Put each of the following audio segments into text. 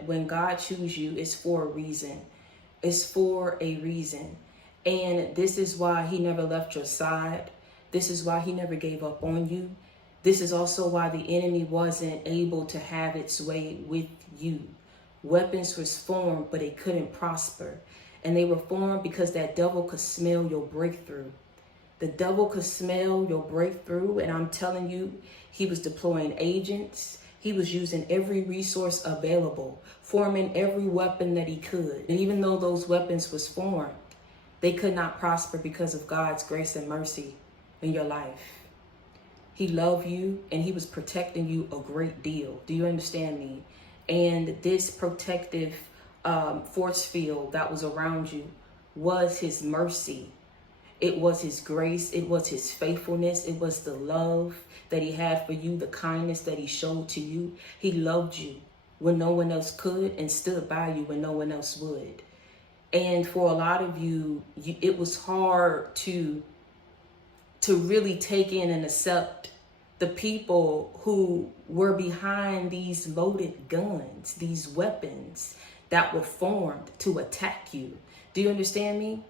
that when God chooses you, it's for a reason. It's for a reason. And this is why he never left your side. This is why he never gave up on you. This is also why the enemy wasn't able to have its way with you. Weapons was formed, but they couldn't prosper. And they were formed because that devil could smell your breakthrough. The devil could smell your breakthrough. And I'm telling you, he was deploying agents. He was using every resource available, forming every weapon that he could. And even though those weapons was formed, they could not prosper because of God's grace and mercy in your life. He loved you and he was protecting you a great deal. Do you understand me? And this protective force field that was around you was his mercy. It was his grace. It was his faithfulness. It was the love that he had for you, the kindness that he showed to you. He loved you when no one else could and stood by you when no one else would. And for a lot of you, it was hard to really take in and accept the people who were behind these loaded guns, these weapons that were formed to attack you. Do you understand me?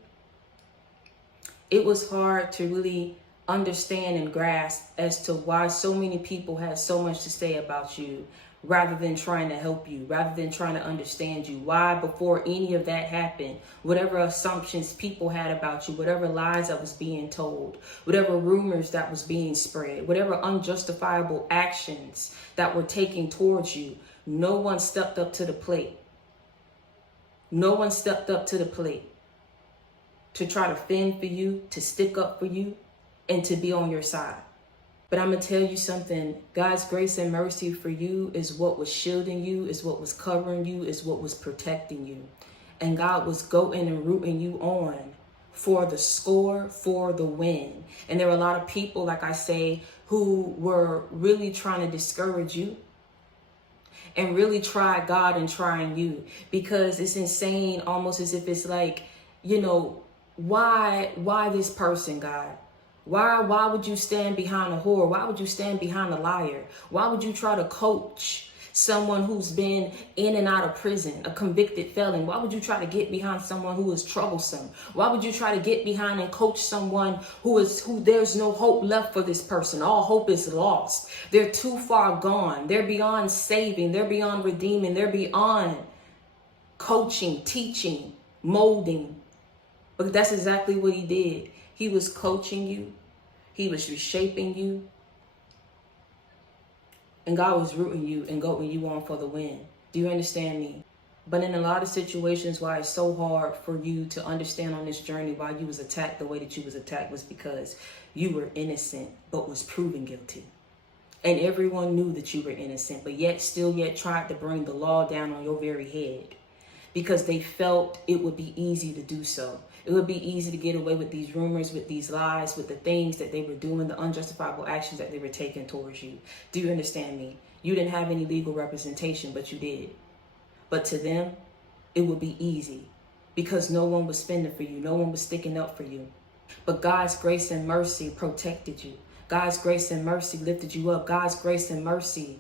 It was hard to really understand and grasp as to why so many people had so much to say about you rather than trying to help you, rather than trying to understand you. Why, before any of that happened, whatever assumptions people had about you, whatever lies that was being told, whatever rumors that was being spread, whatever unjustifiable actions that were taken towards you, no one stepped up to the plate. No one stepped up to the plate to try to fend for you, to stick up for you, and to be on your side. But I'm going to tell you something. God's grace and mercy for you is what was shielding you, is what was covering you, is what was protecting you. And God was going and rooting you on for the score, for the win. And there were a lot of people, like I say, who were really trying to discourage you and really try God and trying you, because it's insane, almost as if it's like, you know, why this person, God? Why would you stand behind a whore? Why would you stand behind a liar? Why would you try to coach someone who's been in and out of prison, a convicted felon? Why would you try to get behind someone who is troublesome? Why would you try to get behind and coach someone who there's no hope left for this person? All hope is lost. They're too far gone. They're beyond saving. They're beyond redeeming. They're beyond coaching, teaching, molding. But that's exactly what he did. He was coaching you. He was reshaping you. And God was rooting you and going you on for the win. Do you understand me? But in a lot of situations, why it's so hard for you to understand on this journey why you was attacked the way that you was attacked was because you were innocent but was proven guilty. And everyone knew that you were innocent, but yet tried to bring the law down on your very head because they felt it would be easy to do so. It would be easy to get away with these rumors, with these lies, with the things that they were doing, the unjustifiable actions that they were taking towards you. Do you understand me? You didn't have any legal representation, but you did. But to them, it would be easy because no one was fending for you. No one was sticking up for you. But God's grace and mercy protected you. God's grace and mercy lifted you up. God's grace and mercy,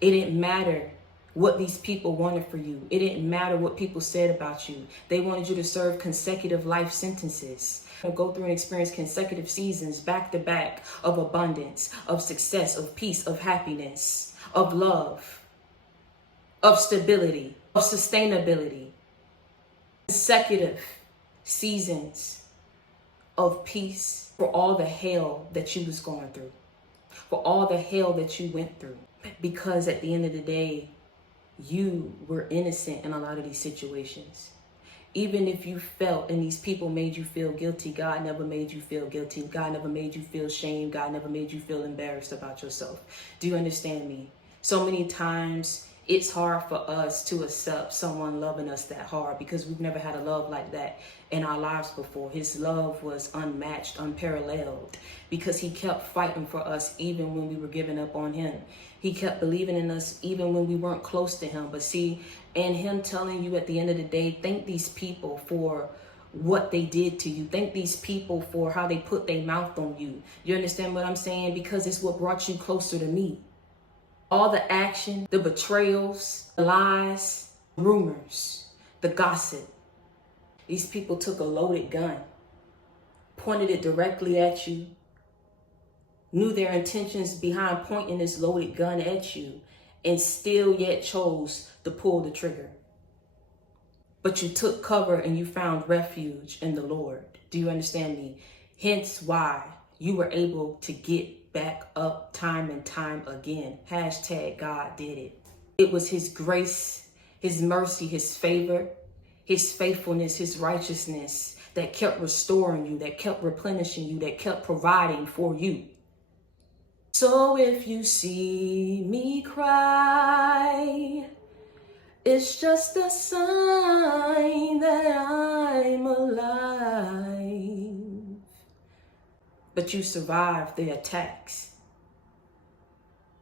it didn't matter what these people wanted for you. It didn't matter what people said about you. They wanted you to serve consecutive life sentences, or go through and experience consecutive seasons back to back of abundance, of success, of peace, of happiness, of love, of stability, of sustainability. Consecutive seasons of peace for all the hell that you was going through, for all the hell that you went through. Because at the end of the day, you were innocent in a lot of these situations. Even if you felt and these people made you feel guilty, God never made you feel guilty. God never made you feel shame. God never made you feel embarrassed about yourself. Do you understand me? So many times it's hard for us to accept someone loving us that hard because we've never had a love like that in our lives before. His love was unmatched, unparalleled, because he kept fighting for us even when we were giving up on him. He kept believing in us even when we weren't close to him. But see, and him telling you at the end of the day, thank these people for what they did to you. Thank these people for how they put their mouth on you. You understand what I'm saying? Because it's what brought you closer to me. All the action, the betrayals, the lies, rumors, the gossip. These people took a loaded gun, pointed it directly at you, knew their intentions behind pointing this loaded gun at you, and still yet chose to pull the trigger. But you took cover and you found refuge in the Lord. Do you understand me? Hence why you were able to get back up time and time again. Hashtag God did it. It was his grace, his mercy, his favor, his faithfulness, his righteousness that kept restoring you, that kept replenishing you, that kept providing for you. So if you see me cry, it's just a sign that I'm alive. But you survived the attacks.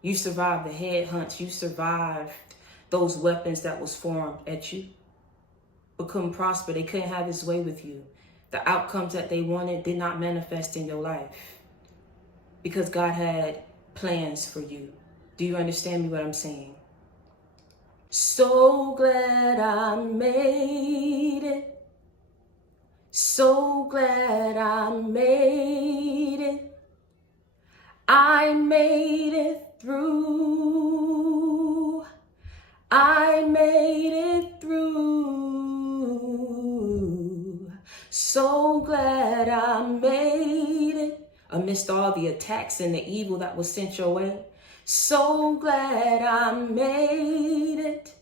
You survived the headhunts. You survived those weapons that was formed at you, but couldn't prosper. They couldn't have his way with you. The outcomes that they wanted did not manifest in your life because God had plans for you. Do you understand me what I'm saying? So glad I made it. So glad I made it. I made it through. I made it through. So glad I made it amidst all the attacks and the evil that was sent your way. So glad I made it.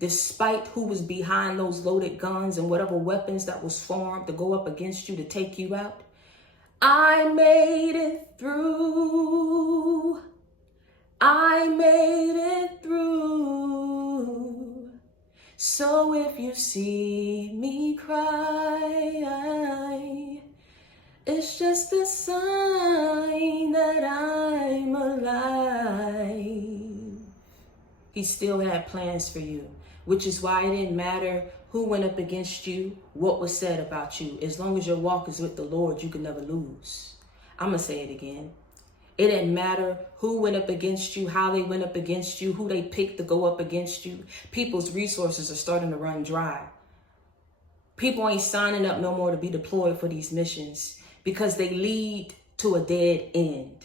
Despite who was behind those loaded guns and whatever weapons that was formed to go up against you to take you out. I made it through. I made it through. So if you see me cry, it's just a sign that I'm alive. He still had plans for you, which is why it didn't matter who went up against you, what was said about you. As long as your walk is with the Lord, you can never lose. I'm going to say it again. It didn't matter who went up against you, how they went up against you, who they picked to go up against you. People's resources are starting to run dry. People ain't signing up no more to be deployed for these missions because they lead to a dead end.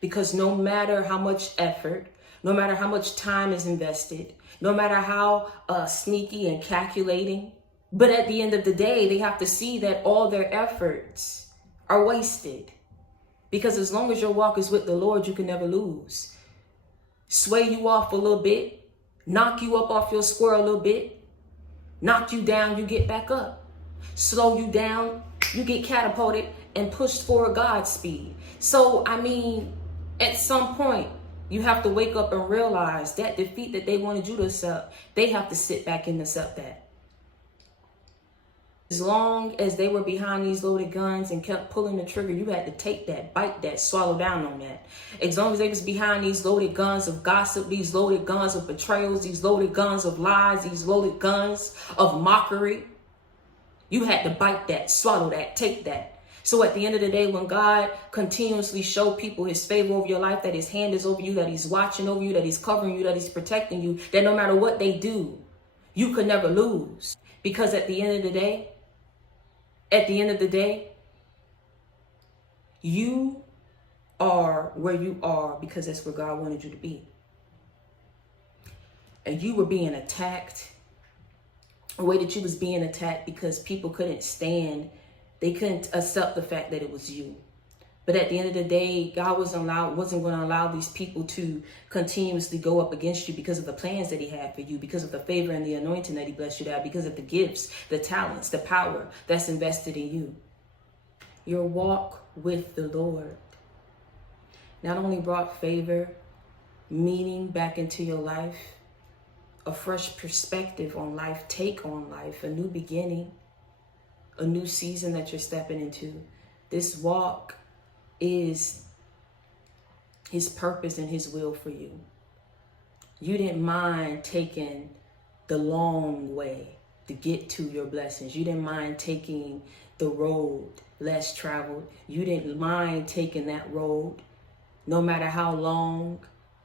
Because no matter how much effort, no matter how much time is invested, no matter how sneaky and calculating, but at the end of the day, they have to see that all their efforts are wasted. Because as long as your walk is with the Lord, you can never lose. Sway you off a little bit, knock you up off your square a little bit, knock you down, you get back up. Slow you down, you get catapulted and pushed forward God's speed. So, I mean, at some point, you have to wake up and realize that defeat that they wanted you to accept, they have to sit back and accept that. As long as they were behind these loaded guns and kept pulling the trigger, you had to take that, bite that, swallow down on that. As long as they was behind these loaded guns of gossip, these loaded guns of betrayals, these loaded guns of lies, these loaded guns of mockery, you had to bite that, swallow that, take that. So at the end of the day, when God continuously show people his favor over your life, that his hand is over you, that he's watching over you, that he's covering you, that he's protecting you, that no matter what they do, you could never lose. Because at the end of the day, you are where you are because that's where God wanted you to be. And you were being attacked, a way that you was being attacked because people couldn't stand, they couldn't accept the fact that it was you. But at the end of the day, God wasn't going to allow these people to continuously go up against you because of the plans that he had for you, because of the favor and the anointing that he blessed you to have, because of the gifts, the talents, the power that's invested in you. Your walk with the Lord not only brought favor, meaning back into your life, a fresh perspective on life, take on life, a new beginning, a new season that you're stepping into. This walk is his purpose and his will for you. You didn't mind taking the long way to get to your blessings. You didn't mind taking the road less traveled. You didn't mind taking that road, no matter how long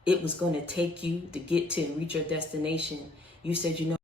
it was going to take you to get to and reach your destination. You said, you know,